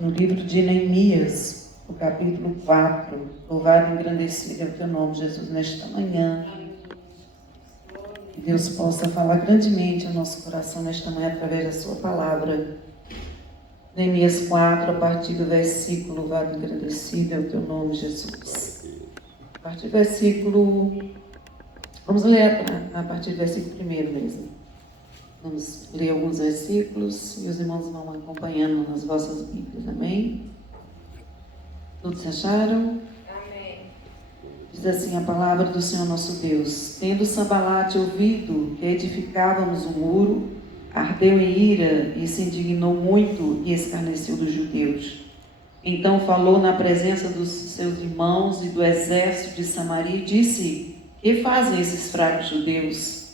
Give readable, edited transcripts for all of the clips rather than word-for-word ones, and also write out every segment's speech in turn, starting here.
No livro de Neemias, o capítulo 4, louvado e engrandecido é o teu nome, Jesus, nesta manhã. Que Deus possa falar grandemente ao nosso coração nesta manhã através da sua palavra. Neemias 4, a partir do versículo, louvado e engrandecido é o teu nome, Jesus. A partir do versículo, vamos ler a partir do versículo 1 mesmo. Vamos ler alguns versículos e os irmãos vão acompanhando nas vossas Bíblias, amém? Todos acharam? Amém. Diz assim a palavra do Senhor nosso Deus: tendo Sambalate ouvido que edificávamos o muro, ardeu em ira e se indignou muito e escarneceu dos judeus. Então falou na presença dos seus irmãos e do exército de Samaria e disse: que fazem esses fracos judeus?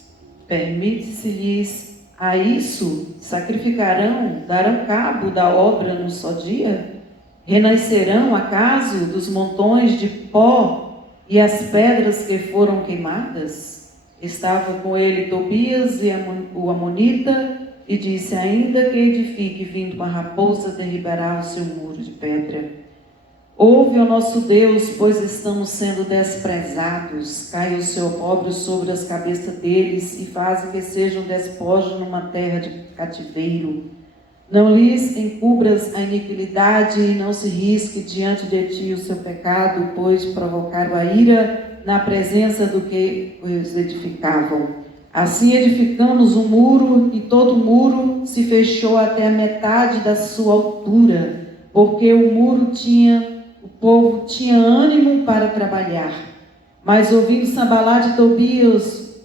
Permite-se-lhes a isso? Sacrificarão, darão cabo da obra num só dia? Renascerão acaso dos montões de pó e as pedras que foram queimadas? Estava com ele Tobias e o Amonita, e disse: ainda que edifique, vindo uma raposa derribará o seu muro de pedra. Ouve, ó nosso Deus, pois estamos sendo desprezados. Cai o seu opróbrio sobre as cabeças deles e faze que sejam despojos numa terra de cativeiro. Não lhes encubras a iniquidade e não se risque diante de ti o seu pecado, pois provocaram a ira na presença do que os edificavam. Assim edificamos um muro e todo o muro se fechou até a metade da sua altura, porque o povo tinha ânimo para trabalhar. Mas ouvindo Sambalate e Tobias,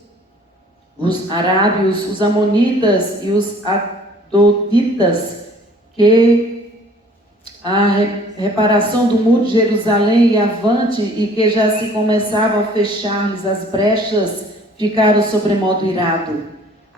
os arábios, os amonitas e os adonitas, que a reparação do muro de Jerusalém ia avante e que já se começava a fechar-lhes as brechas, ficaram sobremodo irados.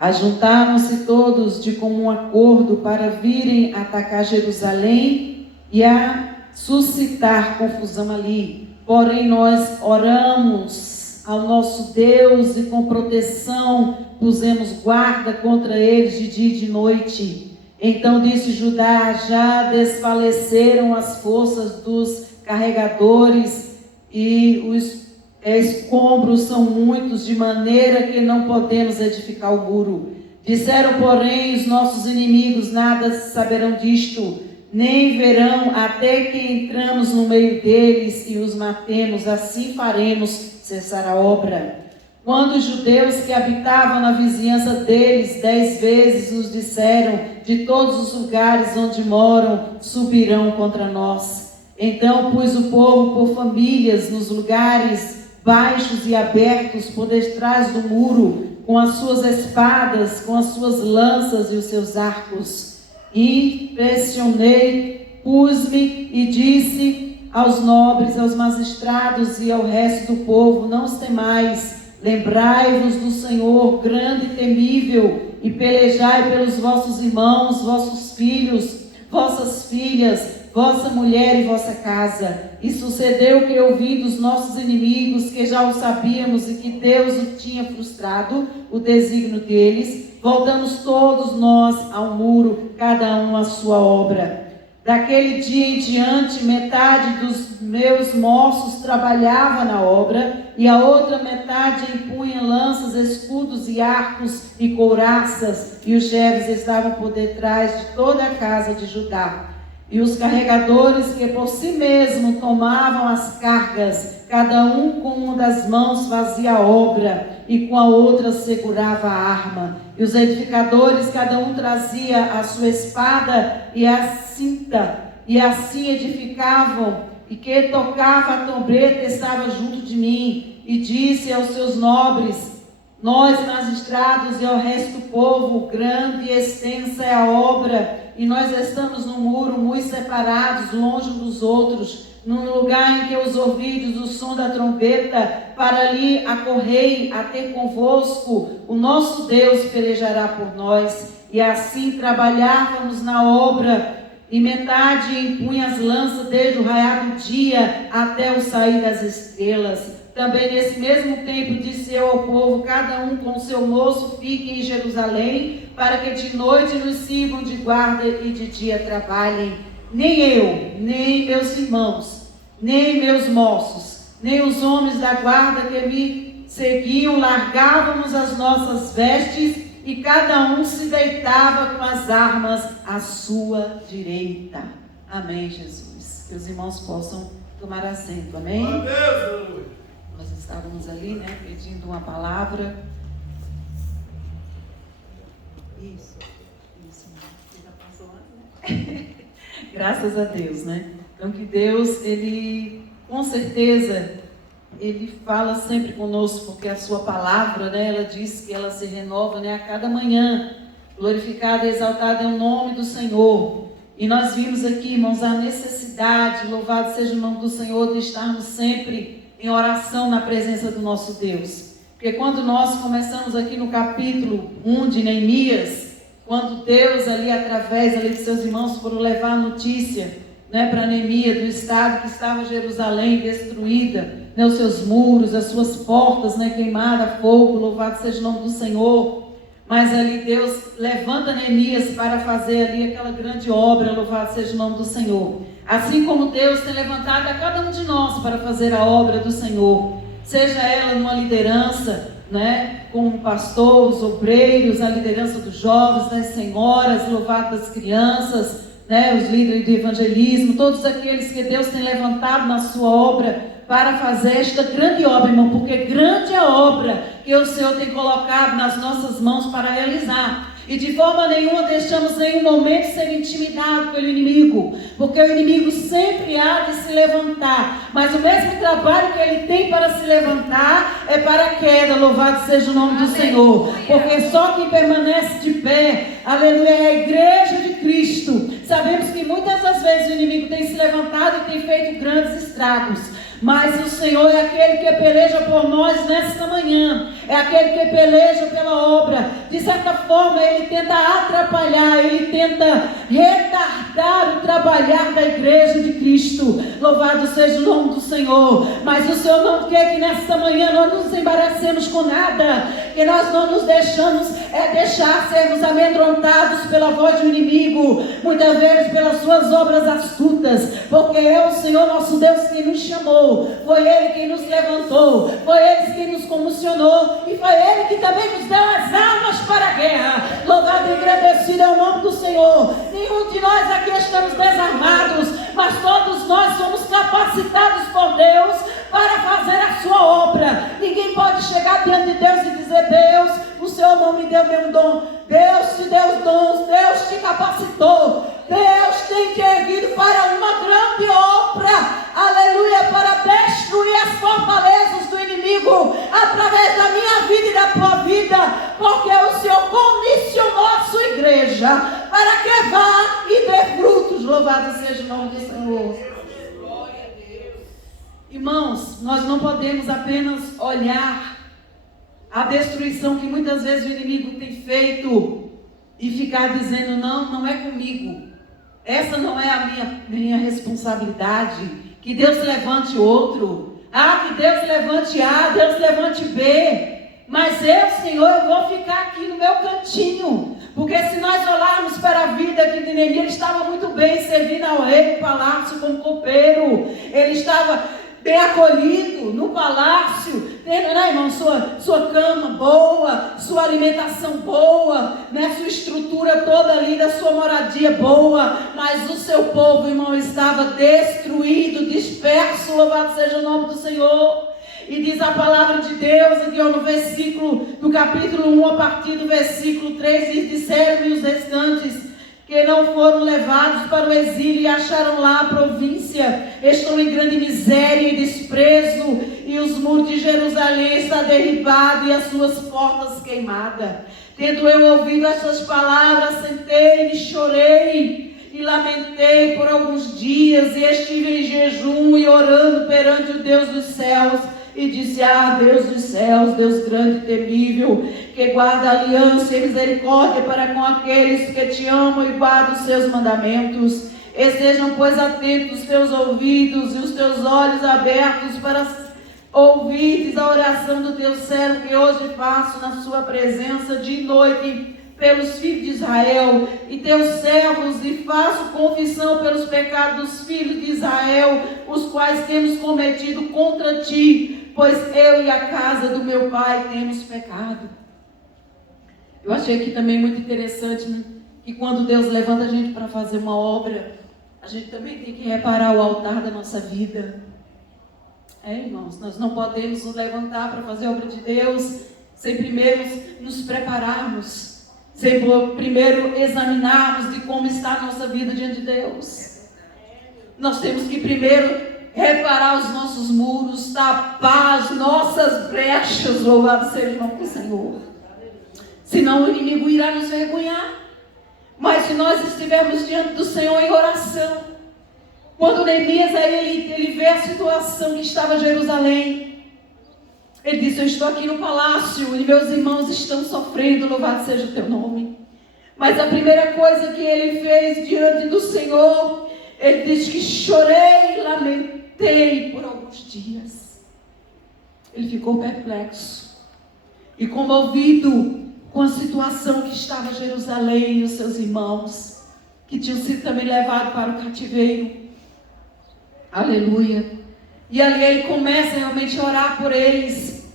Ajuntaram-se todos de comum acordo para virem atacar Jerusalém e a suscitar confusão ali. Porém nós oramos ao nosso Deus e com proteção pusemos guarda contra eles de dia e de noite. Então disse Judá: já desfaleceram as forças dos carregadores e os escombros são muitos, de maneira que não podemos edificar o muro. Disseram, porém, os nossos inimigos: nada saberão disto, nem verão, até que entramos no meio deles e os matemos. Assim faremos cessar a obra. Quando os judeus que habitavam na vizinhança deles 10 vezes nos disseram: de todos os lugares onde moram subirão contra nós. Então pus o povo por famílias nos lugares baixos e abertos por detrás do muro, com as suas espadas, com as suas lanças e os seus arcos. Impressionei, pus-me e disse aos nobres, aos magistrados e ao resto do povo: não os temais, lembrai-vos do Senhor, grande e temível, e pelejai pelos vossos irmãos, vossos filhos, vossas filhas, vossa mulher e vossa casa. E sucedeu que, ouvindo os nossos inimigos, que já o sabíamos e que Deus o tinha frustrado, o desígnio deles, voltamos todos nós ao muro, cada um à sua obra. Daquele dia em diante, metade dos meus moços trabalhava na obra, e a outra metade empunha lanças, escudos e arcos e couraças, e os chefes estavam por detrás de toda a casa de Judá. E os carregadores que por si mesmo tomavam as cargas, cada um com uma das mãos fazia a obra e com a outra segurava a arma. E os edificadores, cada um trazia a sua espada e a cinta, e assim edificavam. E que tocava a trombeta estava junto de mim, e disse aos seus nobres: nós, magistrados, e ao resto do povo, grande e extensa é a obra, e nós estamos no muro muito separados, longe uns dos outros, num lugar em que os ouvidos o som da trombeta, para ali acorrei a ter convosco. O nosso Deus pelejará por nós. E assim trabalhávamos na obra, e metade empunha as lanças desde o raiar do dia até o sair das estrelas. Também nesse mesmo tempo disse eu ao povo: cada um com seu moço fique em Jerusalém, para que de noite nos sirvam de guarda e de dia trabalhem. nem eu, nem meus irmãos, nem meus moços, nem os homens da guarda que me seguiam, largávamos as nossas vestes e cada um se deitava com as armas à sua direita. Amém, Jesus. Que os irmãos possam tomar assento, amém? Nós estávamos ali, pedindo uma palavra. Isso. Já passou antes, Graças a Deus, Então que Deus, Ele, com certeza, Ele fala sempre conosco, porque a sua palavra, ela diz que ela se renova, a cada manhã. Glorificado e exaltado é o nome do Senhor. E nós vimos aqui, irmãos, a necessidade, louvado seja o nome do Senhor, de estarmos sempre em oração na presença do nosso Deus. Porque quando nós começamos aqui no capítulo 1 de Neemias, quando Deus ali, através ali de seus irmãos, foram levar a notícia para Neemias do estado que estava Jerusalém destruída, os seus muros, as suas portas queimadas a fogo, louvado seja o nome do Senhor. Mas ali Deus levanta Neemias para fazer ali aquela grande obra, louvado seja o nome do Senhor. Assim como Deus tem levantado a cada um de nós para fazer a obra do Senhor, seja ela numa liderança, como pastor, os obreiros, a liderança dos jovens, das senhoras, louvado das crianças, os líderes do evangelismo, todos aqueles que Deus tem levantado na sua obra para fazer esta grande obra, irmão, porque grande é a obra que o Senhor tem colocado nas nossas mãos para realizar. E de forma nenhuma deixamos nenhum momento ser intimidado pelo inimigo, porque o inimigo sempre há de se levantar, mas o mesmo trabalho que ele tem para se levantar é para a queda, louvado seja o nome do Senhor, porque só quem permanece de pé, aleluia, é a igreja de Cristo. Sabemos que muitas das vezes o inimigo tem se levantado e tem feito grandes estragos, mas o Senhor é aquele que peleja por nós nesta manhã, é aquele que peleja pela obra. De certa forma ele tenta atrapalhar, ele tenta retardar o trabalhar da igreja de Cristo, louvado seja o nome do Senhor. Mas o Senhor não quer que nesta manhã nós nos embaracemos com nada, que nós não nos deixamos deixar sermos amedrontados pela voz do inimigo, muitas vezes pelas suas obras astutas, porque é o Senhor nosso Deus que nos chamou, foi Ele quem nos levantou, foi Ele quem nos comissionou e foi Ele que também nos deu as armas para a guerra. Louvado e agradecido é o nome do Senhor. Nenhum de nós aqui estamos desarmados, mas todos nós somos capacitados por Deus para fazer a sua obra. Ninguém pode chegar diante de Deus e dizer: Deus, o Senhor não me deu nenhum dom. Deus te deu os dons, Deus te capacitou, Deus tem te erguido para uma grande obra, aleluia, para destruir as fortalezas do inimigo, através da minha vida e da tua vida, porque o Senhor comissionou a sua igreja, para que vá e dê frutos, louvado seja o nome do Senhor. Irmãos, nós não podemos apenas olhar a destruição que muitas vezes o inimigo tem feito e ficar dizendo: não é comigo, essa não é a minha responsabilidade, que Deus levante outro, que Deus levante A, Deus levante B, mas eu, Senhor, eu vou ficar aqui no meu cantinho, porque se nós olharmos para a vida aqui de Neemias, ele estava muito bem servindo ao rei no palácio como copeiro, ele estava bem acolhido no palácio, tendo, irmão, sua cama boa, sua alimentação boa, sua estrutura toda ali da sua moradia boa, mas o seu povo, irmão, estava destruído, disperso, louvado seja o nome do Senhor. E diz a palavra de Deus aqui, no versículo, no capítulo 1, a partir do versículo 3, diz: disseram-me os restantes que não foram levados para o exílio e acharam lá a província, estão em grande miséria e desprezo, e os muros de Jerusalém estão derribados e as suas portas queimadas. Tendo eu ouvido essas palavras, sentei e chorei e lamentei por alguns dias, e estive em jejum e orando perante o Deus dos céus, e disse: Deus dos céus, Deus grande e temível, que guarda aliança e misericórdia para com aqueles que te amam e guardam os seus mandamentos, estejam, pois, atentos os teus ouvidos e os teus olhos abertos para ouvires a oração do teu servo que hoje faço na sua presença de noite, pelos filhos de Israel e teus servos, e faço confissão pelos pecados dos filhos de Israel, os quais temos cometido contra ti, pois eu e a casa do meu pai temos pecado. Eu achei aqui também muito interessante, né? Que quando Deus levanta a gente para fazer uma obra, a gente também tem que reparar o altar da nossa vida. Irmãos, nós não podemos nos levantar para fazer a obra de Deus sem primeiro nos prepararmos, sem primeiro examinarmos de como está a nossa vida diante de Deus. Nós temos que primeiro reparar os nossos muros, tapar as nossas brechas, louvado seja o nome do Senhor. Senão o inimigo irá nos vergonhar. Mas se nós estivermos diante do Senhor em oração, quando Neemias ele vê a situação que estava em Jerusalém, ele disse: eu estou aqui no palácio e meus irmãos estão sofrendo, louvado seja o teu nome. Mas a primeira coisa que ele fez diante do Senhor, ele diz que chorei e lamentei por alguns dias. Ele ficou perplexo e comovido com a situação que estava em Jerusalém e os seus irmãos, que tinham sido também levados para o cativeiro. Aleluia. E ali ele começa realmente a orar por eles.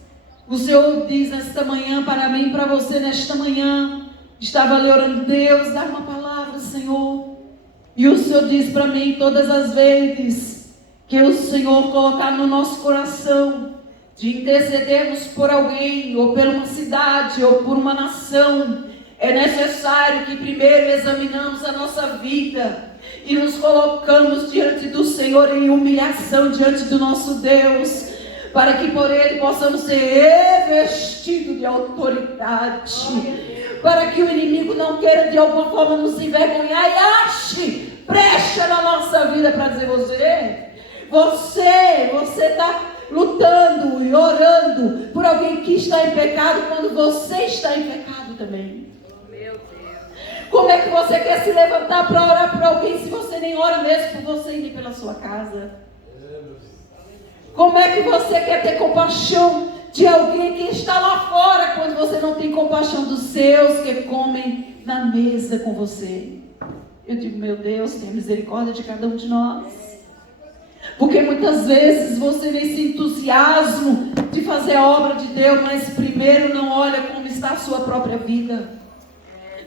O Senhor diz nesta manhã, para mim e para você nesta manhã, estava ali orando: Deus, dá uma palavra, Senhor. E o Senhor diz para mim, todas as vezes que o Senhor colocar no nosso coração de intercedermos por alguém, ou por uma cidade, ou por uma nação, é necessário que primeiro examinamos a nossa vida e nos colocamos diante do Senhor em humilhação diante do nosso Deus, para que por Ele possamos ser revestidos de autoridade, para que o inimigo não queira de alguma forma nos envergonhar e ache brecha na nossa vida para dizer: você está lutando e orando por alguém que está em pecado, quando você está em pecado também. Meu Deus. Como é que você quer se levantar para orar por alguém se você nem ora mesmo por você e nem pela sua casa? Como é que você quer ter compaixão de alguém que está lá fora, quando você não tem compaixão dos seus que comem na mesa com você? Eu digo: meu Deus, tenha misericórdia de cada um de nós. Porque muitas vezes você vê esse entusiasmo de fazer a obra de Deus, mas primeiro não olha como está a sua própria vida.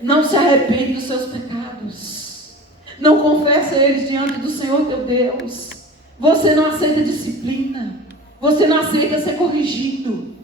Não se arrepende dos seus pecados. Não confessa eles diante do Senhor teu Deus. Você não aceita disciplina. Você não aceita ser corrigido.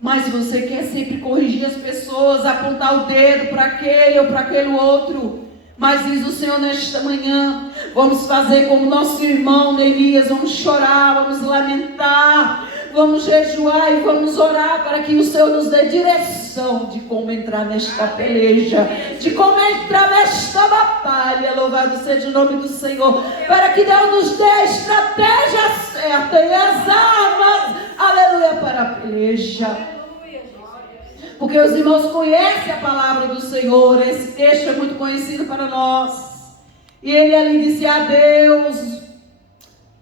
Mas você quer sempre corrigir as pessoas, apontar o dedo para aquele ou para aquele outro. Mas diz o Senhor nesta manhã: vamos fazer como nosso irmão Neemias, vamos chorar, vamos lamentar, vamos jejuar e vamos orar para que o Senhor nos dê direção de como entrar nesta peleja, de como entrar nesta batalha. Louvado seja o nome do Senhor, para que Deus nos dê a estratégia certa e as armas, aleluia, para a peleja. Porque os irmãos conhecem a palavra do Senhor. Esse texto é muito conhecido para nós. E ele ali disse: a Deus,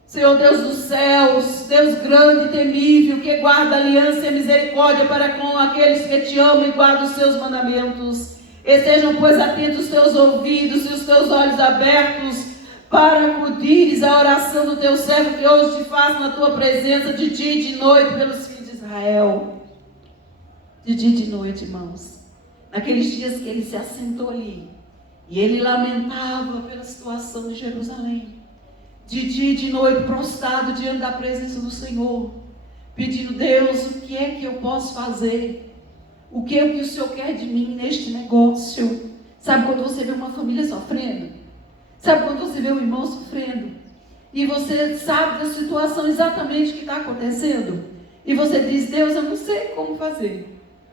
Senhor Deus dos céus, Deus grande e temível, que guarda a aliança e a misericórdia para com aqueles que te amam e guardam os seus mandamentos. Estejam, pois, atentos os teus ouvidos e os teus olhos abertos, para acudires à oração do teu servo, que hoje te faço na tua presença, de dia e de noite, pelos filhos de Israel. De dia e de noite, irmãos. Naqueles dias que ele se assentou ali, e ele lamentava pela situação de Jerusalém. De dia e de noite, prostrado diante da presença do Senhor, pedindo: Deus, o que é que eu posso fazer? O que é que o Senhor quer de mim neste negócio? Sabe quando você vê uma família sofrendo? Sabe quando você vê um irmão sofrendo? E você sabe da situação exatamente que está acontecendo? E você diz: Deus, eu não sei como fazer.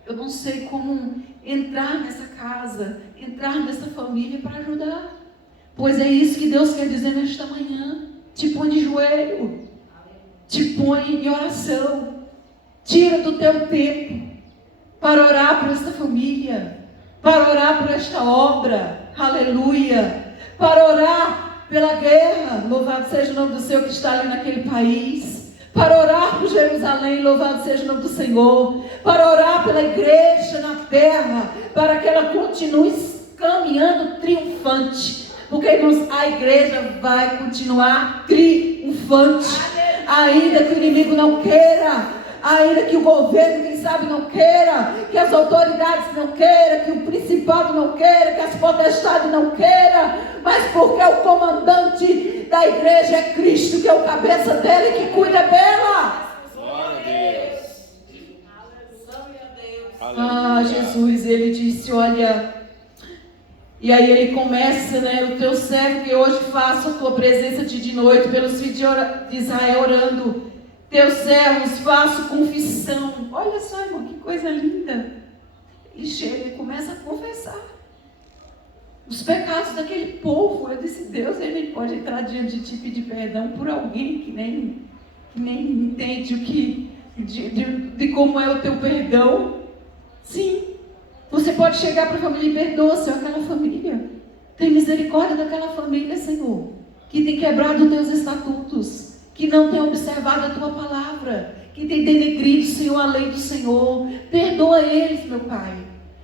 Eu não sei como entrar nessa casa, entrar nessa família para ajudar. Pois é isso que Deus quer dizer nesta manhã. Te põe de joelho. Te põe em oração. Tira do teu tempo para orar por esta família, para orar por esta obra. Aleluia. Para orar pela guerra. Louvado seja o nome do Senhor que está ali naquele país. Para orar por Jerusalém, louvado seja o nome do Senhor. Para orar pela igreja na terra, para que ela continue caminhando triunfante. Porque, irmãos, a igreja vai continuar triunfante. Ainda que o inimigo não queira, ainda que o governo, quem sabe, não queira, que as autoridades não queiram, que o principado não queira, que as potestades não queiram, mas porque o comandante da igreja é Cristo, que é o cabeça dela e que cuida dela. Glória a Deus. Ah, Jesus, ele disse, olha, e aí ele começa, né, o teu servo que hoje faço a tua presença de noite, pelos filhos de Israel orando, teus servos faço confissão. Olha só, irmão, que coisa linda. Ele chega e começa a confessar os pecados daquele povo. Eu disse, Deus, ele pode entrar diante de ti e pedir perdão por alguém que nem entende o que, de como é o teu perdão. Sim, você pode chegar para a família e perdoa, Senhor, aquela família. Tem misericórdia daquela família, Senhor, que tem quebrado os teus estatutos, que não tem observado a tua palavra, que tem denegrido, Senhor, a lei do Senhor. Perdoa eles, meu Pai.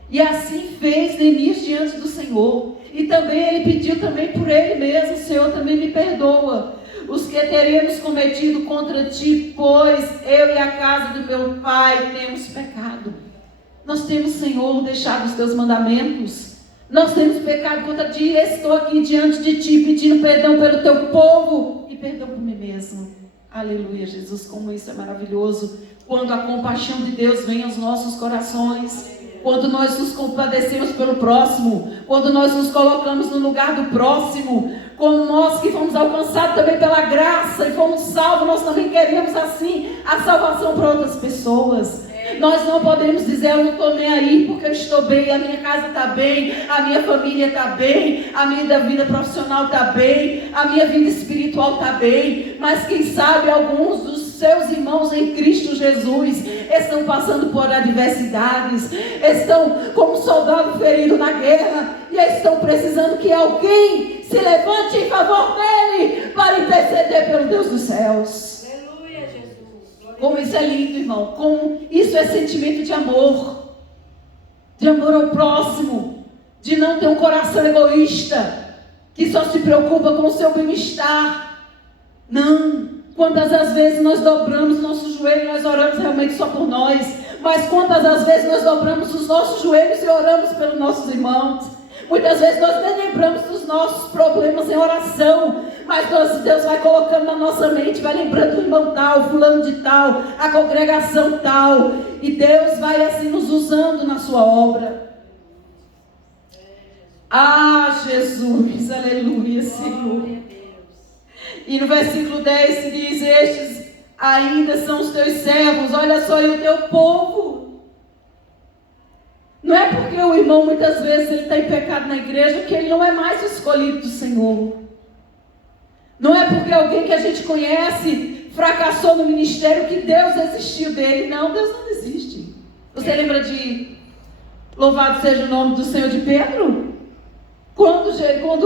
E assim fez Neemias diante do Senhor. E também ele pediu também por ele mesmo, Senhor, também me perdoa os que teríamos cometido contra ti, pois eu e a casa do meu pai temos pecado. Nós temos, Senhor, deixado os teus mandamentos. Nós temos pecado contra ti. Estou aqui diante de ti pedindo perdão pelo teu povo e perdão por mim mesmo. Aleluia, Jesus, como isso é maravilhoso. Quando a compaixão de Deus vem aos nossos corações, quando nós nos compadecemos pelo próximo, quando nós nos colocamos no lugar do próximo, como nós que fomos alcançados também pela graça e fomos salvos, nós também queremos assim a salvação para outras pessoas. Nós não podemos dizer, eu não estou nem aí porque eu estou bem, a minha casa está bem, a minha família está bem, a minha vida profissional está bem, a minha vida espiritual está bem, mas quem sabe alguns dos seus irmãos em Cristo Jesus estão passando por adversidades, estão como soldado ferido na guerra e estão precisando que alguém se levante em favor dele para interceder pelo Deus dos céus. Como isso é lindo, irmão. Como isso é sentimento de amor ao próximo, de não ter um coração egoísta, que só se preocupa com o seu bem-estar. Não. Quantas as vezes nós dobramos nosso joelho, nós oramos realmente só por nós, mas quantas as vezes nós dobramos os nossos joelhos e oramos pelos nossos irmãos. Muitas vezes nós nem lembramos dos nossos problemas em oração, mas Deus vai colocando na nossa mente, vai lembrando do irmão tal, fulano de tal, a congregação tal, e Deus vai assim nos usando na sua obra. Ah, Jesus, aleluia, Senhor. E no versículo 10 se diz, estes ainda são os teus servos, olha só, e o teu povo. Não é porque o irmão muitas vezes ele está em pecado na igreja que ele não é mais o escolhido do Senhor. Não é porque alguém que a gente conhece fracassou no ministério que Deus desistiu dele. Não, Deus não desiste. Você lembra de louvado seja o nome do Senhor de Pedro? Quando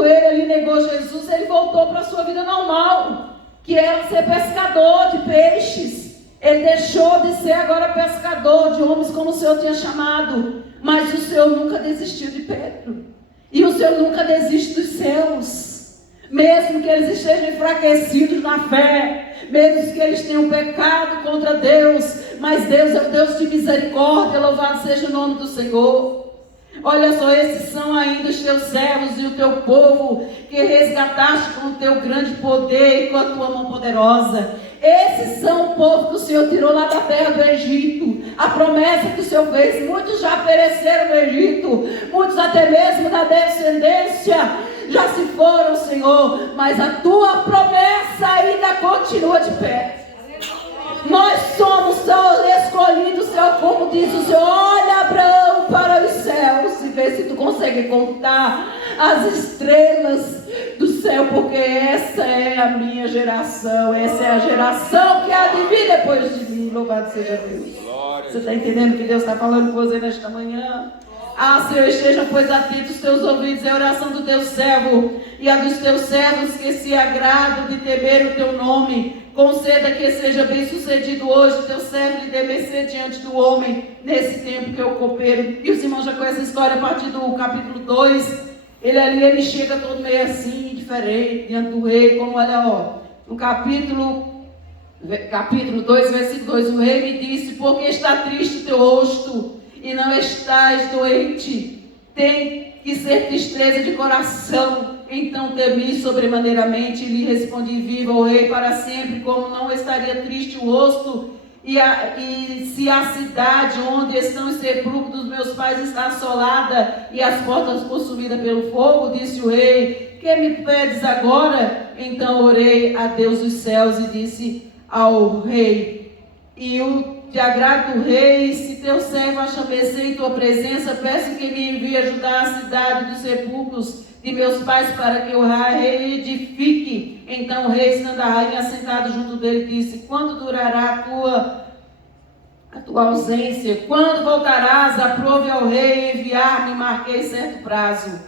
ele ali negou Jesus, ele voltou para a sua vida normal, que era ser pescador de peixes. Ele deixou de ser agora pescador de homens como o Senhor tinha chamado. Mas o Senhor nunca desistiu de Pedro. E o Senhor nunca desiste dos seus. Mesmo que eles estejam enfraquecidos na fé, mesmo que eles tenham pecado contra Deus, mas Deus é o Deus de misericórdia, louvado seja o nome do Senhor. Olha só, esses são ainda os teus servos e o teu povo, que resgataste com o teu grande poder e com a tua mão poderosa. Esses são o povo que o Senhor tirou lá da terra do Egito. A promessa que o Senhor fez, muitos já pereceram no Egito, muitos até mesmo da descendência já se foram, Senhor, mas a tua promessa ainda continua de pé. Nós somos escolhidos, Senhor, como diz o Senhor, olha Abraão para os céus e vê se tu consegue contar as estrelas do céu, porque essa é a minha geração, essa é a geração que há de vir depois de mim, louvado seja Deus. Você está entendendo o que Deus está falando com você nesta manhã? Senhor, esteja, pois, atento os teus ouvidos à oração do teu servo e a dos teus servos que se agradam de temer o teu nome. Conceda que seja bem sucedido hoje, teu servo lhe dê mercê diante do homem, nesse tempo que eu coopero. E os irmãos já conhecem a história a partir do capítulo 2. Ele chega todo meio assim, diferente, diante do rei, como olha, no capítulo 2, versículo 2, o rei me disse: porque está triste o teu rosto e não estás doente? Tem que ser tristeza de coração. Então temi sobremaneiramente e lhe respondi: viva o rei para sempre, como não estaria triste o rosto, e se a cidade onde estão os sepulcros dos meus pais está assolada e as portas consumidas pelo fogo? Disse o rei: que me pedes agora? Então orei a Deus dos céus e disse ao rei: e o de agrado do rei, se teu servo acha mercê em tua presença, peço que me envie ajudar a cidade dos sepulcros de meus pais, para que o rei edifique. Então o rei, estando a rainha assentado junto dele, disse: quando durará a tua ausência? Quando voltarás? Aprove ao rei enviar-me, marquei certo prazo.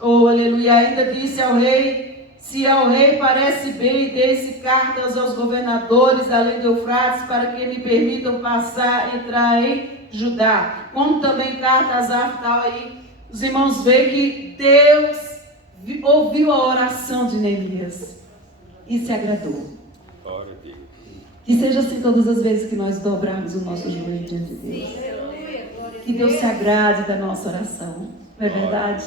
Oh, aleluia. Ainda disse ao rei: se ao rei parece bem, dê-se cartas aos governadores além de Eufrates, para que me permitam entrar em Judá. Como também cartas a tal aí. Os irmãos veem que Deus ouviu a oração de Neemias e se agradou. Que seja assim todas as vezes que nós dobrarmos o nosso joelho diante de Deus. Que Deus se agrade da nossa oração. Não é verdade?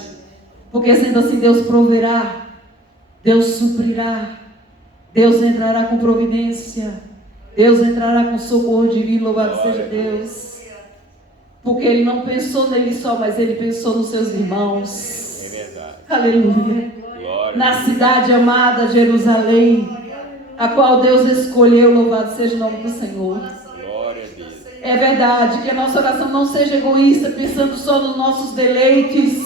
Porque sendo assim, Deus proverá, Deus suprirá, Deus entrará com providência, Deus entrará com socorro divino. Louvado seja Deus. Porque Ele não pensou nele só, mas Ele pensou nos seus irmãos. É verdade. Aleluia. Glória. Na cidade amada Jerusalém, a qual Deus escolheu. Louvado seja o nome do Senhor. Glória a Deus. É verdade, que a nossa oração não seja egoísta, pensando só nos nossos deleites.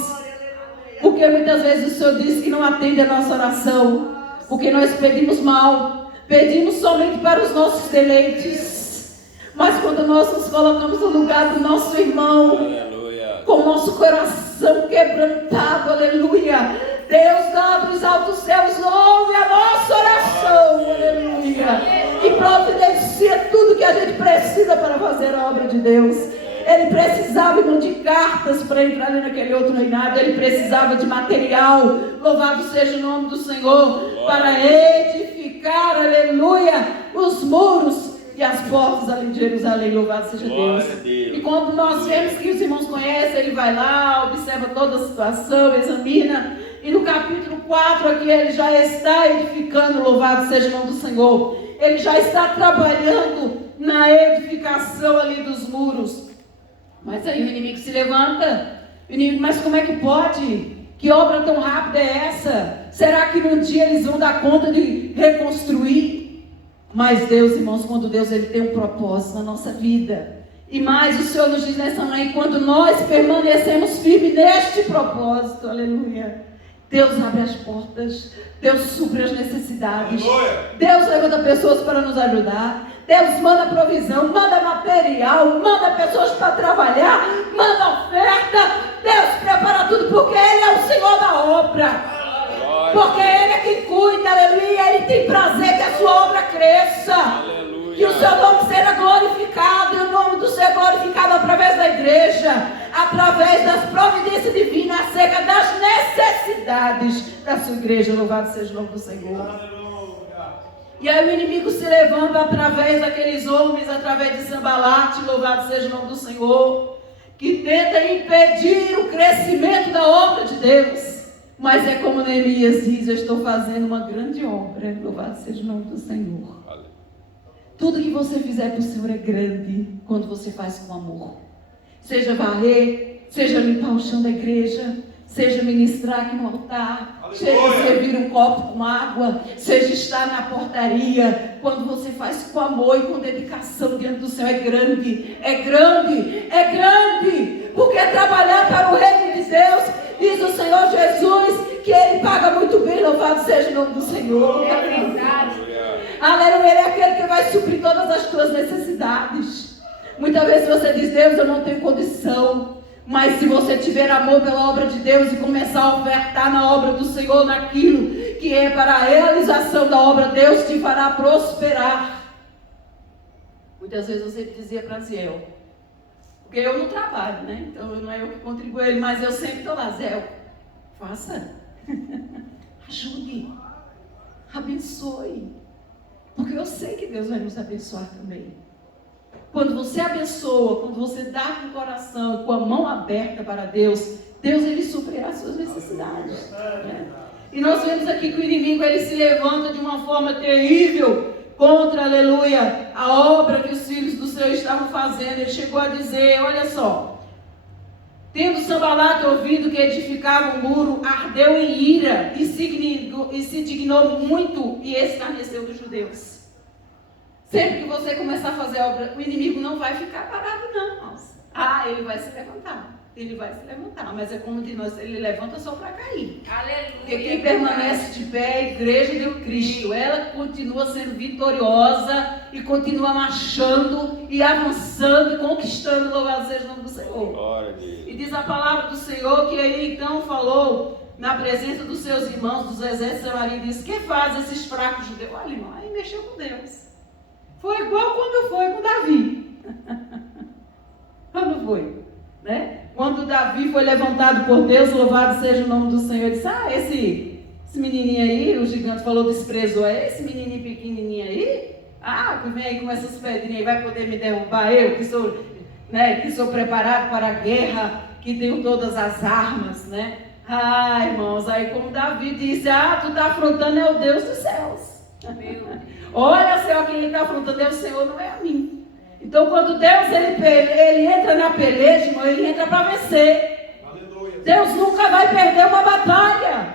Porque muitas vezes o Senhor diz que não atende a nossa oração, porque nós pedimos mal, pedimos somente para os nossos deleites. Mas quando nós nos colocamos no lugar do nosso irmão, aleluia, com o nosso coração quebrantado, aleluia, Deus lá dos altos céus ouve a nossa oração, aleluia, e providencia tudo que a gente precisa para fazer a obra de Deus. Ele precisava, irmão, de cartas para entrar ali naquele outro reinado. Ele precisava de material. Louvado seja o nome do Senhor. Para edificar, aleluia, os muros e as portas ali de Jerusalém. Louvado seja Deus. E quando nós vemos que os irmãos conhecem, ele vai lá, observa toda a situação, examina. E no capítulo 4 aqui ele já está edificando. Louvado seja o nome do Senhor. Ele já está trabalhando na edificação ali dos muros. Mas aí o inimigo se levanta. O inimigo: mas como é que pode? Que obra tão rápida é essa? Será que num dia eles vão dar conta de reconstruir? Mas Deus, irmãos, quando Deus ele tem um propósito na nossa vida. E mais, o Senhor nos diz nessa manhã: quando nós permanecemos firmes neste propósito, aleluia, Deus abre as portas, Deus supre as necessidades, aleluia, Deus levanta pessoas para nos ajudar, Deus manda provisão, manda material, manda pessoas para trabalhar, manda oferta. Deus prepara tudo, porque Ele é o Senhor da obra. Porque Ele é quem cuida, aleluia. Ele tem prazer que a sua obra cresça, aleluia, que o seu nome seja glorificado, e o nome do Senhor é glorificado através da igreja, através das providências divinas acerca das necessidades da sua igreja. Louvado seja o nome do Senhor. E aí o inimigo se levanta através daqueles homens, através de Sambalate, louvado seja o nome do Senhor, que tenta impedir o crescimento da obra de Deus. Mas é como Neemias diz: eu estou fazendo uma grande obra, louvado seja o nome do Senhor. Tudo que você fizer para o Senhor é grande quando você faz com amor. Seja varrer, seja limpar o chão da igreja, seja ministrar aqui no altar, seja servir um copo com água, seja estar na portaria. Quando você faz com amor e com dedicação diante do Senhor, é grande, é grande, é grande. Porque trabalhar para o reino de Deus, diz o Senhor Jesus, que Ele paga muito bem. Louvado seja o nome do Senhor. É verdade. Aleluia. Ele é aquele que vai suprir todas as tuas necessidades. Muitas vezes você diz: Deus, eu não tenho condição. Mas se você tiver amor pela obra de Deus e começar a ofertar na obra do Senhor, naquilo que é para a realização da obra, Deus te fará prosperar. Muitas vezes eu sempre dizia para Ziel, porque eu não trabalho, né? Então não é eu que contribuo ele, mas eu sempre estou lá, Ziel, faça, ajude, abençoe, porque eu sei que Deus vai nos abençoar também. Quando você abençoa, quando você dá com o coração, com a mão aberta para Deus, Deus ele suprirá as suas necessidades. Né? E nós vemos aqui que o inimigo ele se levanta de uma forma terrível contra, aleluia, a obra que os filhos do Senhor estavam fazendo. Ele chegou a dizer, olha só, tendo Sanbalate ouvido que edificava o muro, ardeu em ira e se dignou muito e escarneceu dos judeus. Sempre que você começar a fazer obra, o inimigo não vai ficar parado, não, irmãos. Ele vai se levantar. Ele vai se levantar. Mas é como de nós, ele levanta só para cair. Aleluia. Porque quem permanece de pé é a igreja de Cristo. Ela continua sendo vitoriosa e continua marchando e avançando e conquistando. Louvado seja o nome do Senhor. Glória a Deus. E diz a palavra do Senhor que aí então falou na presença dos seus irmãos, dos exércitos de Samaria, e disse, que faz esses fracos judeus? Olha, irmão, aí mexeu com Deus. Foi igual quando foi com Davi. Quando foi? Né? Quando Davi foi levantado por Deus, louvado seja o nome do Senhor, disse, esse menininho aí, o gigante falou, desprezou, esse menininho pequenininho aí? Que vem aí com essas pedrinhas e vai poder me derrubar, eu que sou preparado para a guerra, que tenho todas as armas, né? Irmãos, aí como Davi disse, tu está afrontando é o Deus dos céus. Olha, Senhor, quem ele está afrontando é o Senhor, não é a mim. Então, quando Deus ele entra na peleja, irmão, ele entra para vencer. Aleluia. Deus nunca vai perder uma batalha.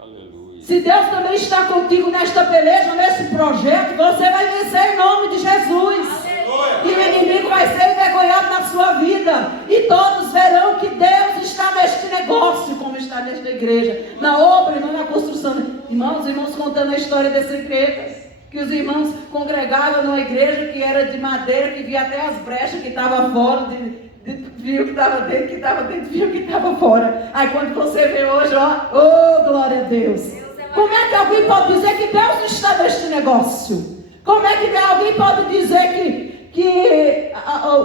Aleluia. Se Deus também está contigo nesta peleja, nesse projeto, você vai vencer em nome de Jesus. Aleluia. E o inimigo vai ser envergonhado na sua vida. E todos verão que Deus está neste negócio, como está nesta igreja, na obra e não na construção. Irmãos, os irmãos contando a história dessa igreja. Que os irmãos congregavam numa igreja que era de madeira, que via até as brechas que estavam fora, viu que estava dentro, que estava dentro, viu que estava fora. Aí quando você vê hoje, glória a Deus. Como é que alguém pode dizer que Deus está neste negócio? Como é que alguém pode dizer que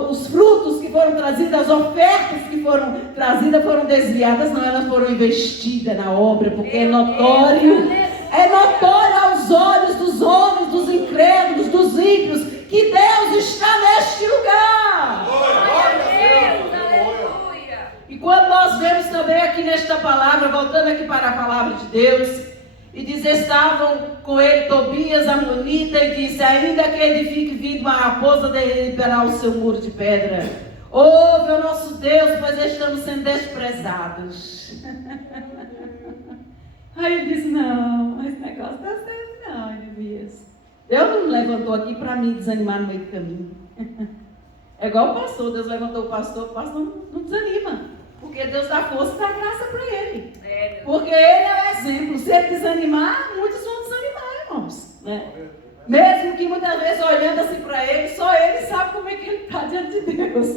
os frutos que foram trazidos, as ofertas que foram trazidas foram desviadas? Não, elas foram investidas na obra, porque é notório. É notório aos olhos dos homens, dos incrédulos, dos ímpios, que Deus está neste lugar. Aleluia. E quando nós vemos também aqui nesta palavra, voltando aqui para a palavra de Deus, e diz, estavam com ele Tobias, Amonita, e disse, ainda que edifique vindo uma raposa, derribará o seu muro de pedra. Ouve o nosso Deus, pois estamos sendo desprezados. Aí ele disse, não, esse negócio está certo não, Elias. Deus não me levantou aqui para me desanimar no meio do caminho. É igual o pastor, Deus levantou o pastor não desanima. Porque Deus dá força e dá graça para ele. Porque ele é o exemplo. Se ele desanimar, muitos vão desanimar, irmãos. Né? Mesmo que muitas vezes olhando assim para ele, só ele sabe como é que ele está diante de Deus.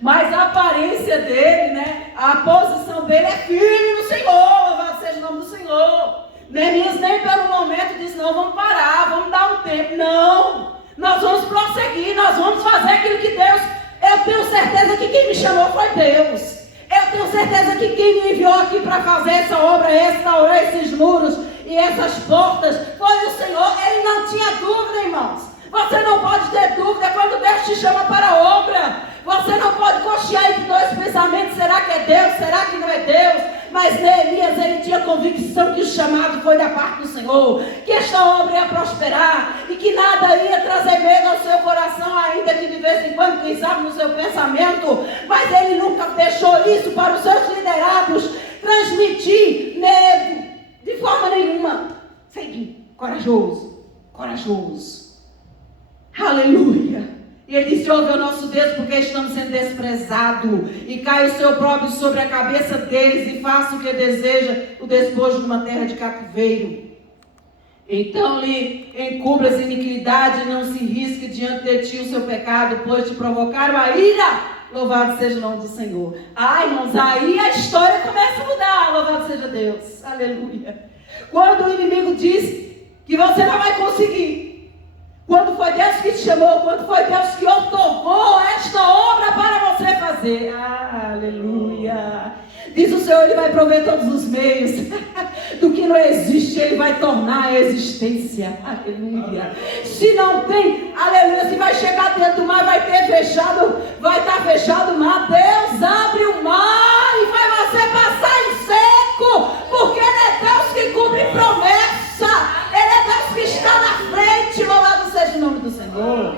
Mas a aparência dele, né, a posição dele é firme no Senhor, louvado seja o nome do Senhor. Neemias nem pelo momento disse, não, vamos parar, vamos dar um tempo. Não, nós vamos prosseguir, nós vamos fazer aquilo que Deus, eu tenho certeza que quem me chamou foi Deus. Eu tenho certeza que quem me enviou aqui para fazer essa obra, restaurar esses muros e essas portas, foi o Senhor. Ele não tinha dúvida, irmãos. Você não pode ter dúvida quando Deus te chama para a obra. Você não pode cochear entre dois pensamentos, será que é Deus, será que não é Deus? Mas Neemias, ele tinha convicção que o chamado foi da parte do Senhor, que esta obra ia prosperar e que nada ia trazer medo ao seu coração, ainda que de vez em quando, quem sabe, no seu pensamento. Mas ele nunca deixou isso para os seus liderados transmitir medo de forma nenhuma. Seguir, corajoso, aleluia. E ele disse, ouve o nosso Deus, porque estamos sendo desprezados, e cai o seu próprio sobre a cabeça deles, e faça o que deseja, o despojo de uma terra de cativeiro. Então lhe encubra as iniquidades, e não se risque diante de ti o seu pecado, pois te provocaram a ira Louvado seja o nome do Senhor. Irmãos, aí a história começa a mudar. Louvado seja Deus. Aleluia. Quando o inimigo diz que você não vai conseguir, quando foi Deus que te chamou, quando foi Deus que otorgou esta obra para você fazer. Aleluia. Diz o Senhor, Ele vai prover todos os meios. Do que não existe, Ele vai tornar a existência. Aleluia. Se não tem, aleluia, se vai chegar dentro do mar, vai estar fechado o mar. Deus abre o mar e vai você passar em seco. Porque Ele é Deus que cumpre promessa. Ele é Deus que está na frente. Louvado seja o nome do Senhor.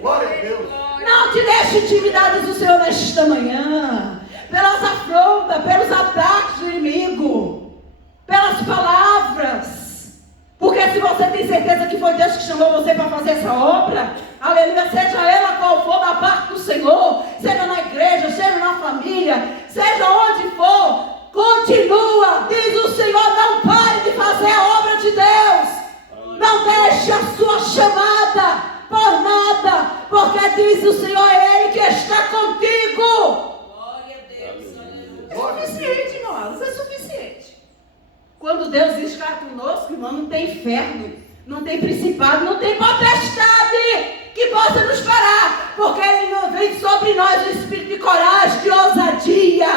Glória a Deus. Não te deixe intimidar do Senhor nesta manhã. Pelas afrontas, pelos ataques do inimigo, pelas palavras. Porque se você tem certeza que foi Deus que chamou você para fazer essa obra, aleluia, seja ela qual for da parte do Senhor, seja na igreja, seja na família, seja onde for, continua, diz o Senhor, não pare de fazer a obra de Deus. Não deixe a sua chamada por nada, porque diz o Senhor, é Ele que está contigo. É suficiente, irmãos, é suficiente. Quando Deus está conosco, irmão, não tem inferno, não tem principado, não tem potestade que possa nos parar, porque Ele não vem sobre nós o espírito de coragem, de ousadia,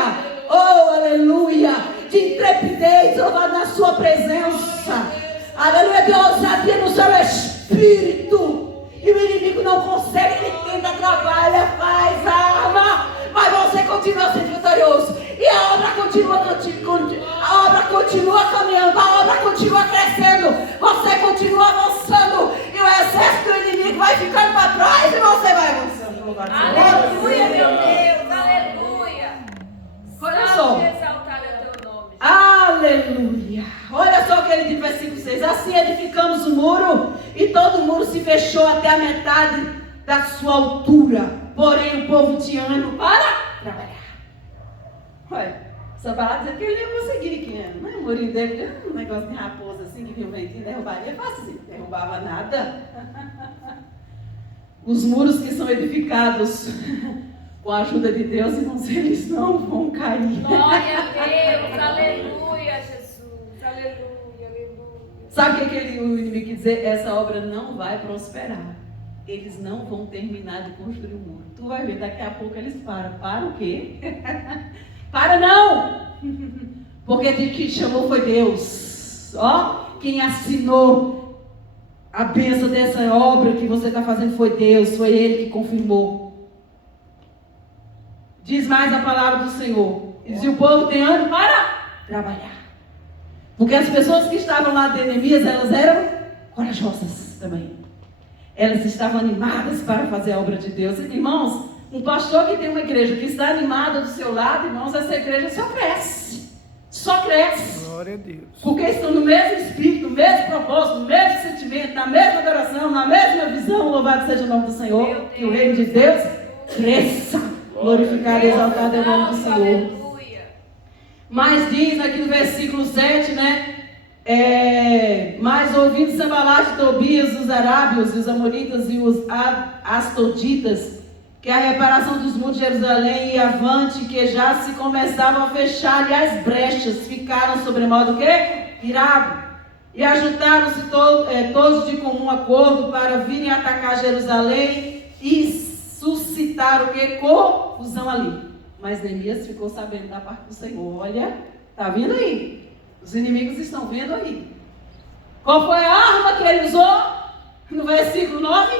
oh, aleluia, de intrepidez, louvado na sua presença, aleluia, de ousadia no seu espírito, e o inimigo não consegue, ele tenta, trabalha, faz, arma, mas você continua sendo vitorioso. E a obra continua caminhando, a obra continua crescendo, você continua avançando, e o exército do inimigo vai ficando para trás e você vai avançando. Aleluia, meu Deus, aleluia. Olha só. Exaltado é o teu nome. Aleluia. Olha só o que ele diz no versículo 6. Assim edificamos o muro, e todo o muro se fechou até a metade da sua altura. Porém o povo tinha ânimo para trabalhar. Olha, Sanbalat dizia que ele ia conseguir, que não é o murinho dele, um negócio de raposa assim, que vinha o ventinho, derrubaria fácil, assim, não derrubava nada. Os muros que são edificados com a ajuda de Deus, irmãos, eles não vão cair. Glória a Deus, aleluia, Jesus, aleluia, aleluia. Sabe o que o inimigo quer dizer? Essa obra não vai prosperar. Eles não vão terminar de construir o muro. Tu vai ver, daqui a pouco eles param. Para o quê? Para não! Porque quem te chamou foi Deus. Ó, quem assinou a bênção dessa obra que você está fazendo foi Deus. Foi Ele que confirmou. Diz mais a palavra do Senhor. E o povo tem ânimo para trabalhar. Porque as pessoas que estavam lá de Neemias, elas eram corajosas também. Elas estavam animadas para fazer a obra de Deus. Irmãos, um pastor que tem uma igreja que está animada do seu lado, irmãos, essa igreja só cresce. Só cresce. Glória a Deus. Porque estão no mesmo espírito, no mesmo propósito, no mesmo sentimento, na mesma adoração, na mesma visão. Louvado seja o nome do Senhor. Que o reino de Deus cresça. Glorificado e exaltado é o nome do Senhor. Mas diz aqui no versículo 7, né? Mas ouvindo Sanbalat, Tobias, os arábios, os amonitas e os astoditas, que a reparação dos muros de Jerusalém ia avante, que já se começavam a fechar, e as brechas ficaram sobremodo o quê? Irado. E ajuntaram-se todos de comum acordo para virem atacar Jerusalém e suscitar o quê? Confusão ali. Mas Neemias ficou sabendo da parte do Senhor. Olha, está vindo aí. Os inimigos estão vendo aí. Qual foi a arma que ele usou? No versículo 9.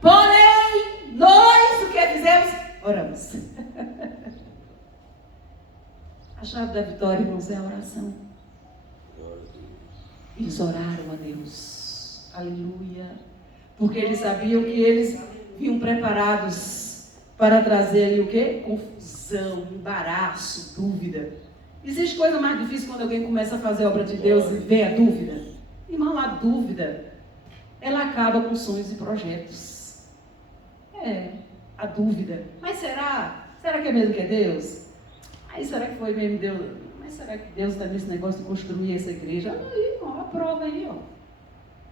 Porém, nós o que fizemos? Oramos. A chave da vitória, irmãos, é a oração. Eles oraram a Deus. Aleluia. Porque eles sabiam que eles vinham preparados para trazer ali o quê? Confusão, embaraço, dúvida. Existe coisa mais difícil quando alguém começa a fazer a obra de Deus e vê a dúvida? Irmão, a dúvida, ela acaba com sonhos e projetos. A dúvida. Mas será? Será que é mesmo que é Deus? Aí será que foi mesmo Deus? Mas será que Deus está nesse negócio de construir essa igreja? Aí, irmão, a prova aí, ó.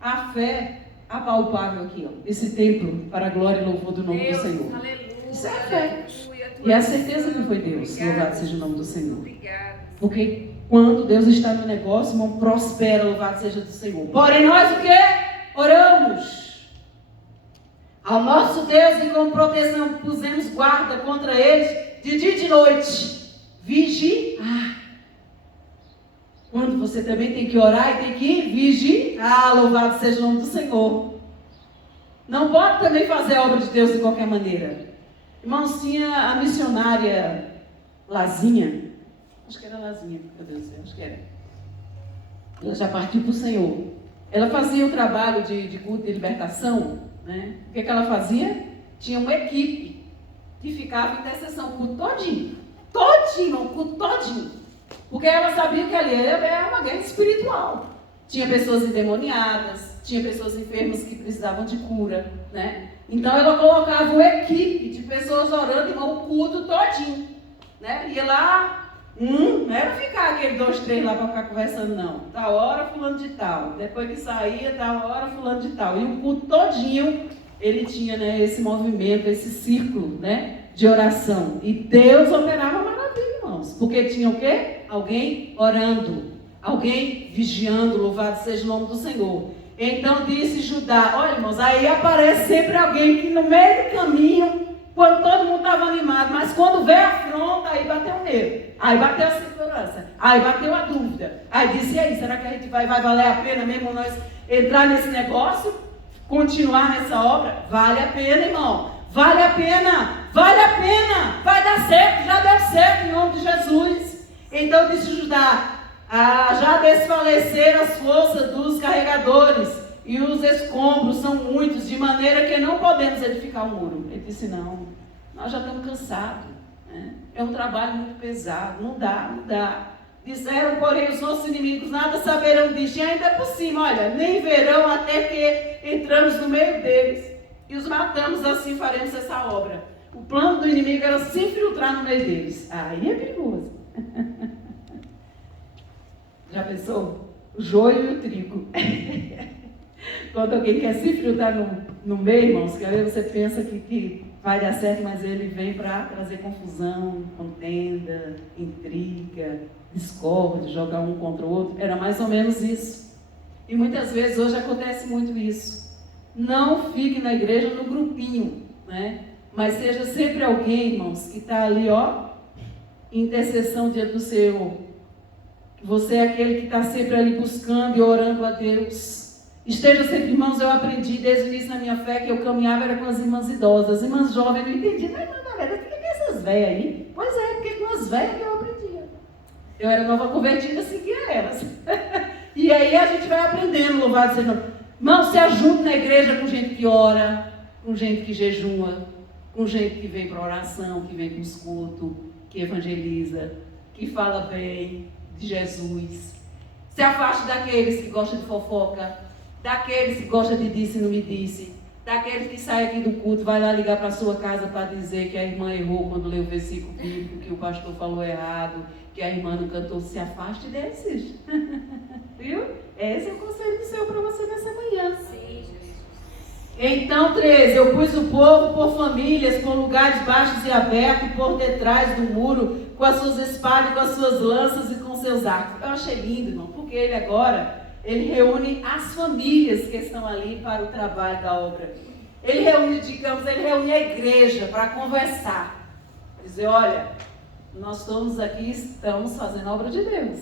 A fé apalpável aqui, ó. Esse templo para a glória e louvor do nome do Senhor. Aleluia, Isso é a fé. aleluia, E a certeza que foi Deus. Louvado seja o nome do Senhor. Obrigada. Porque quando Deus está no negócio, irmão, prospera, louvado seja do Senhor. Porém, nós o quê? Oramos ao nosso Deus e com proteção pusemos guarda contra eles de dia e de noite. Vigiar. Quando você também tem que orar e tem que vigiar, louvado seja o nome do Senhor. Não pode também fazer a obra de Deus de qualquer maneira. Irmãos, tinha a missionária Lazinha. Acho que era Lazinha, meu Deus do céu, acho que era. Ela já partiu para o Senhor. Ela fazia um trabalho de culto de libertação, né? O que ela fazia? Tinha uma equipe que ficava em intercessão, o culto todinho. Todinho, o culto todinho. Porque ela sabia que ali era uma guerra espiritual. Tinha pessoas endemoniadas, tinha pessoas enfermas que precisavam de cura, né? Então ela colocava uma equipe de pessoas orando, irmão, o culto todinho, né? Ia lá, não era ficar aquele 2, 3 lá para ficar conversando, não. Tal hora fulano de tal, depois que saía, tal hora fulano de tal. E o culto todinho, ele tinha, né, esse movimento, esse círculo, né, de oração. E Deus operava maravilha, irmãos. Porque tinha o quê? Alguém orando, alguém vigiando, louvado seja o nome do Senhor. Então disse Judá, olha, irmãos, aí aparece sempre alguém que no meio do caminho, quando todo mundo estava animado, mas quando veio a afronta, aí bateu o medo, aí bateu a segurança, aí bateu a dúvida. Aí disse, e aí, será que a gente vai valer a pena mesmo nós entrar nesse negócio? Continuar nessa obra? Vale a pena, irmão, vale a pena, vale a pena, vai dar certo, já deu certo em nome de Jesus. Então disse Judá, já desfaleceram as forças dos carregadores e os escombros são muitos, de maneira que não podemos edificar o muro. Ele disse, não, nós já estamos cansados, né? É um trabalho muito pesado, não dá. Disseram, porém, os nossos inimigos nada saberão disso, e ainda por cima, olha, nem verão até que entramos no meio deles e os matamos, assim faremos essa obra. O plano do inimigo era se infiltrar no meio deles. Aí é perigoso. Já pensou? O joio e o trigo. Quando alguém quer se infiltrar no meio, irmãos, que aí você pensa que vai dar certo, mas ele vem para trazer confusão, contenda, intriga, discórdia, jogar um contra o outro. Era mais ou menos isso. E muitas vezes hoje acontece muito isso. Não fique na igreja no grupinho, né? Mas seja sempre alguém, irmãos, que está ali, ó, em intercessão diante do Senhor. Você é aquele que está sempre ali buscando e orando a Deus. Esteja sempre, irmãos, eu aprendi desde o início na minha fé que eu caminhava era com as irmãs idosas. As irmãs jovens não entendiam. Mas, irmã Valéria, por que essas velhas aí? Pois é, porque com as velhas que eu aprendia. Eu era nova convertida, seguia elas. E aí a gente vai aprendendo, louvado seja o nome. Irmão, se ajunte na igreja com gente que ora, com gente que jejua, com gente que vem para oração, que vem para os cultos, que evangeliza, que fala bem de Jesus. Se afaste daqueles que gostam de fofoca, daqueles que gostam de disse e não me disse, daqueles que saem aqui do culto, vai lá ligar para a sua casa para dizer que a irmã errou quando leu o versículo bíblico, que o pastor falou errado, que a irmã não cantou. Se afaste desses. Viu? Esse é o conselho do Senhor para você nessa manhã. Sim, Jesus. Então, 13, eu pus o povo por famílias, por lugares baixos e abertos, por detrás do muro, com as suas espadas, com as suas lanças e com seus arcos. Eu achei lindo, irmão, porque ele agora, ele reúne as famílias que estão ali para o trabalho da obra. Ele reúne, digamos, ele reúne a igreja para conversar. Dizer, olha, nós todos aqui estamos fazendo a obra de Deus.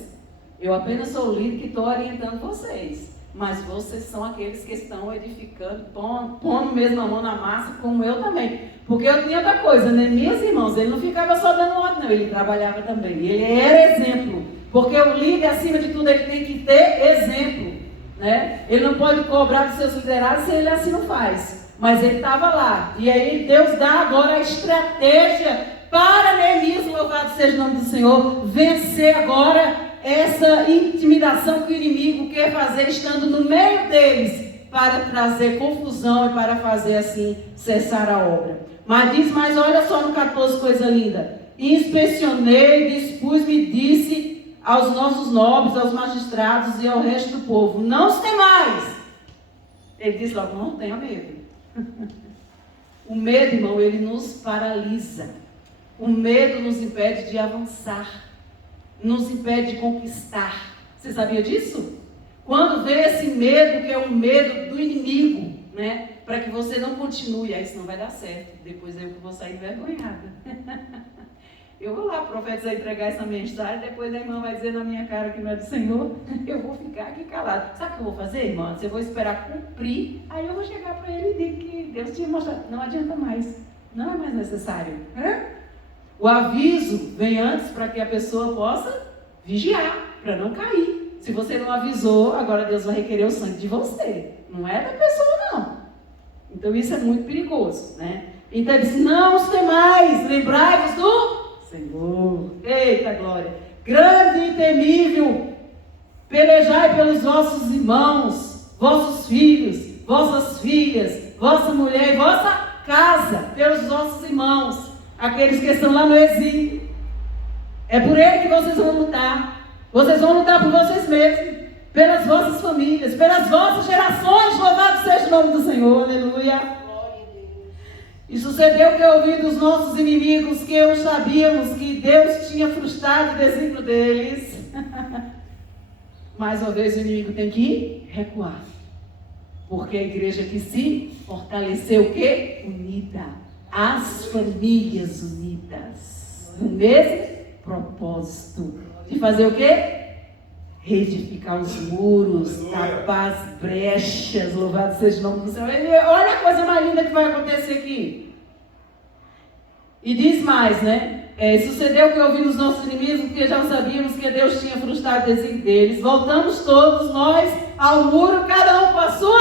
Eu apenas sou o líder que estou orientando vocês. Mas vocês são aqueles que estão edificando, pondo mesmo a mão na massa, como eu também. Porque eu tinha outra coisa, né? Meus irmãos, ele não ficava só dando ordem, não, ele trabalhava também. Ele era exemplo. Porque o líder, acima de tudo, ele tem que ter exemplo, né? Ele não pode cobrar dos seus liderados se ele assim não faz. Mas ele estava lá. E aí Deus dá agora a estratégia para Neemias, louvado seja o nome do Senhor, vencer agora essa intimidação que o inimigo quer fazer estando no meio deles para trazer confusão e para fazer assim cessar a obra. Mas diz mais, olha só no 14, coisa linda. Inspecionei, dispus-me, disse aos nossos nobres, aos magistrados e ao resto do povo, não se temais. Ele diz logo, não tenha medo. O medo, irmão, ele nos paralisa. O medo nos impede de avançar, nos impede de conquistar. Você sabia disso? Quando vê esse medo, que é um medo do inimigo, né? Para que você não continue, aí isso não vai dar certo. Depois eu que vou sair envergonhada. Eu vou lá, profetizar, entregar essa mensagem, depois a irmã vai dizer na minha cara que não é do Senhor, eu vou ficar aqui calado. Sabe o que eu vou fazer, irmã? Eu vou esperar cumprir, aí eu vou chegar para ele e dizer que Deus tinha mostrado. Não adianta mais, não é mais necessário. O aviso vem antes para que a pessoa possa vigiar, para não cair. Se você não avisou, agora Deus vai requerer o sangue de você, não é da pessoa não. Então isso é muito perigoso, né? Então ele diz, não os temais, lembrai-vos do Senhor. Eita glória! Grande e temível, pelejai pelos vossos irmãos, vossos filhos, vossas filhas, vossa mulher e vossa casa, pelos vossos irmãos, aqueles que estão lá no exílio. É por ele que vocês vão lutar. Vocês vão lutar por vocês mesmos, pelas vossas famílias, pelas vossas gerações. Louvado seja o nome do Senhor, aleluia. E sucedeu que eu ouvi dos nossos inimigos que eu sabíamos que Deus tinha frustrado o desígnio deles. Mais uma vez o inimigo tem que recuar. Porque a igreja que se fortaleceu o quê? Unida. As famílias unidas. No mesmo propósito. De fazer o quê? Reedificar os muros, tapar as brechas, louvado seja o nome do Senhor. Olha a coisa mais linda que vai acontecer aqui. E diz mais, né? Sucedeu que ouvi os nossos inimigos, porque já sabíamos que Deus tinha frustrado o desígnio deles. Voltamos todos nós ao muro, cada um com a sua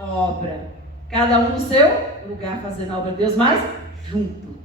obra. Cada um no seu lugar, fazendo a obra de Deus, mas junto.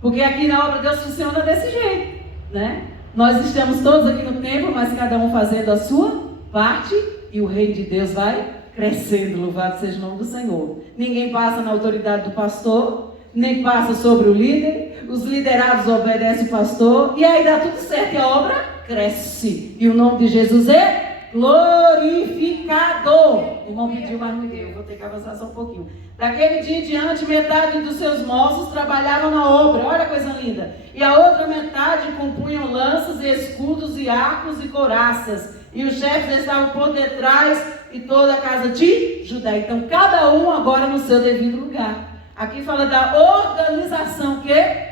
Porque aqui na obra de Deus funciona desse jeito, né? Nós estamos todos aqui no templo, mas cada um fazendo a sua parte e o reino de Deus vai crescendo, louvado seja o nome do Senhor. Ninguém passa na autoridade do pastor, nem passa sobre o líder, os liderados obedecem o pastor e aí dá tudo certo e a obra cresce. E o nome de Jesus é glorificado. O irmão pediu, mas não deu, vou ter que avançar só um pouquinho. Daquele dia em diante, metade dos seus moços trabalhavam na obra, olha a coisa linda. E a outra metade compunham lanças e escudos e arcos e couraças. E os chefes estavam por detrás e toda a casa de Judá. Então cada um agora no seu devido lugar. Aqui fala da organização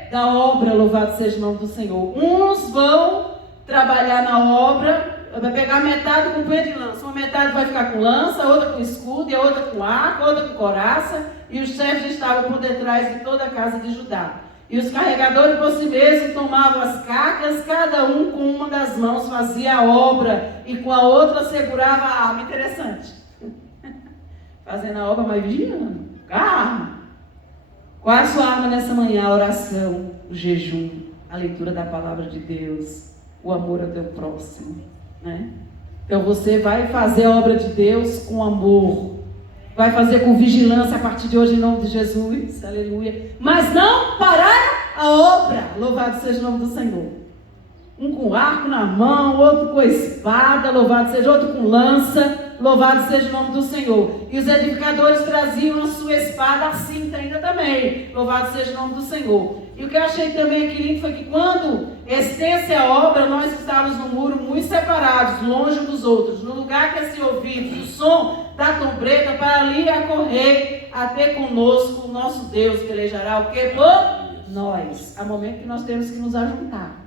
da obra, louvado seja o nome do Senhor. Uns vão trabalhar na obra, vai pegar metade com punha de lança. Uma metade vai ficar com lança, outra com escudo, e a outra com arco, outra com couraça. E os chefes estavam por detrás de toda a casa de Judá. E os carregadores por si mesmos tomavam as cargas, cada um com uma das mãos fazia a obra e com a outra segurava a arma. Interessante. Fazendo a obra, mas vigiando. Com a arma. Qual é a sua arma nessa manhã? A oração, o jejum, a leitura da palavra de Deus, o amor ao teu próximo, né? Então você vai fazer a obra de Deus com amor, vai fazer com vigilância a partir de hoje em nome de Jesus, aleluia. Mas não parar a obra, louvado seja o nome do Senhor. Um com arco na mão, outro com espada, louvado seja, outro com lança, louvado seja o nome do Senhor. E os edificadores traziam a sua espada, a cinta ainda também, louvado seja o nome do Senhor. E o que eu achei também aqui lindo foi que quando extensa a obra, nós estávamos no muro muito separados, longe uns dos outros, no lugar que se ouvia o som da trombeta, para ali acorrer até conosco o nosso Deus pelejará o que? Por nós. Há momento que nós temos que nos ajuntar.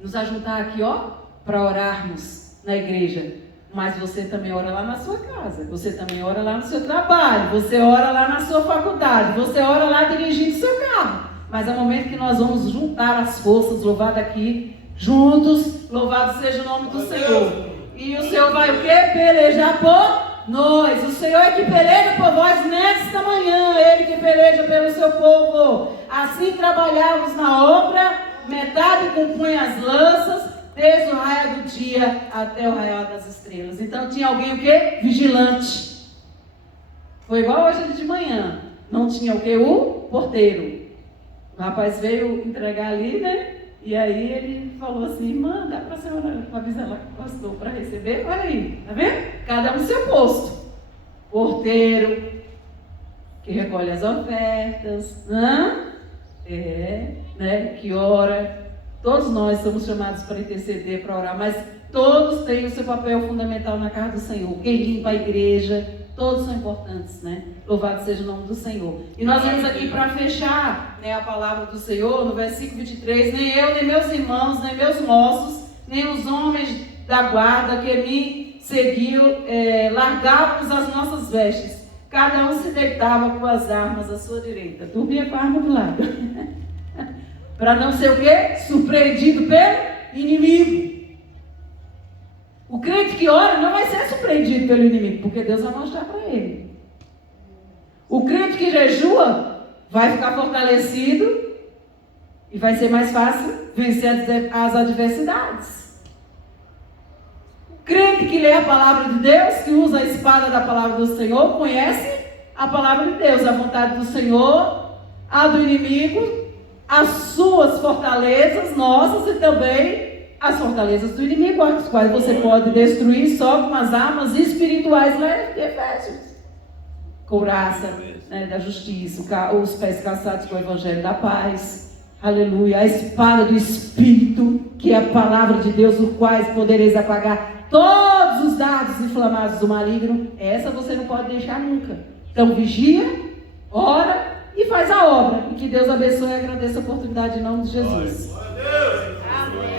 Nos ajuntar aqui, ó, para orarmos na igreja. Mas você também ora lá na sua casa, você também ora lá no seu trabalho, você ora lá na sua faculdade, você ora lá dirigindo o seu carro. Mas é o momento que nós vamos juntar as forças, louvado aqui, juntos, louvado seja o nome do Senhor. E o Senhor vai o quê? Pelejar por nós. O Senhor é que peleja por vós nesta manhã, Ele que peleja pelo seu povo. Assim trabalhávamos na obra, metade compunha as lanças, desde o raiar do dia até o raiar das estrelas. Então tinha alguém o quê? Vigilante. Foi igual hoje de manhã. Não tinha o quê? O porteiro. O rapaz veio entregar ali, né? E aí ele falou assim, irmã, dá para a senhora avisar lá que o pastor para receber? Olha aí, tá vendo? Cada um no seu posto. Porteiro, que recolhe as ofertas, Que ora. Todos nós somos chamados para interceder, para orar, mas todos têm o seu papel fundamental na casa do Senhor. Quem limpa a igreja, todos são importantes, né? Louvado seja o nome do Senhor. E nós vamos aqui para fechar, né, a palavra do Senhor, no versículo 23, nem eu, nem meus irmãos, nem meus moços, nem os homens da guarda que me seguiam, largávamos as nossas vestes. Cada um se deitava com as armas à sua direita. Dormia com a arma do lado. Para não ser o quê? Surpreendido pelo inimigo. O crente que ora não vai ser surpreendido pelo inimigo, porque Deus vai mostrar para ele. O crente que jejua vai ficar fortalecido e vai ser mais fácil vencer as adversidades. O crente que lê a palavra de Deus, que usa a espada da palavra do Senhor, conhece a palavra de Deus, a vontade do Senhor, a do inimigo, as suas fortalezas, nossas, e também as fortalezas do inimigo, as quais você pode destruir só com as armas espirituais lá de Efésios. Couraça, né, da justiça, os pés calçados com o evangelho da paz, aleluia, a espada do Espírito, que é a palavra de Deus, os quais podereis apagar todos os dardos inflamados do maligno. Essa você não pode deixar nunca. Então vigia, ora e faz a obra. E que Deus abençoe e agradeça a oportunidade em nome de Jesus. Amém.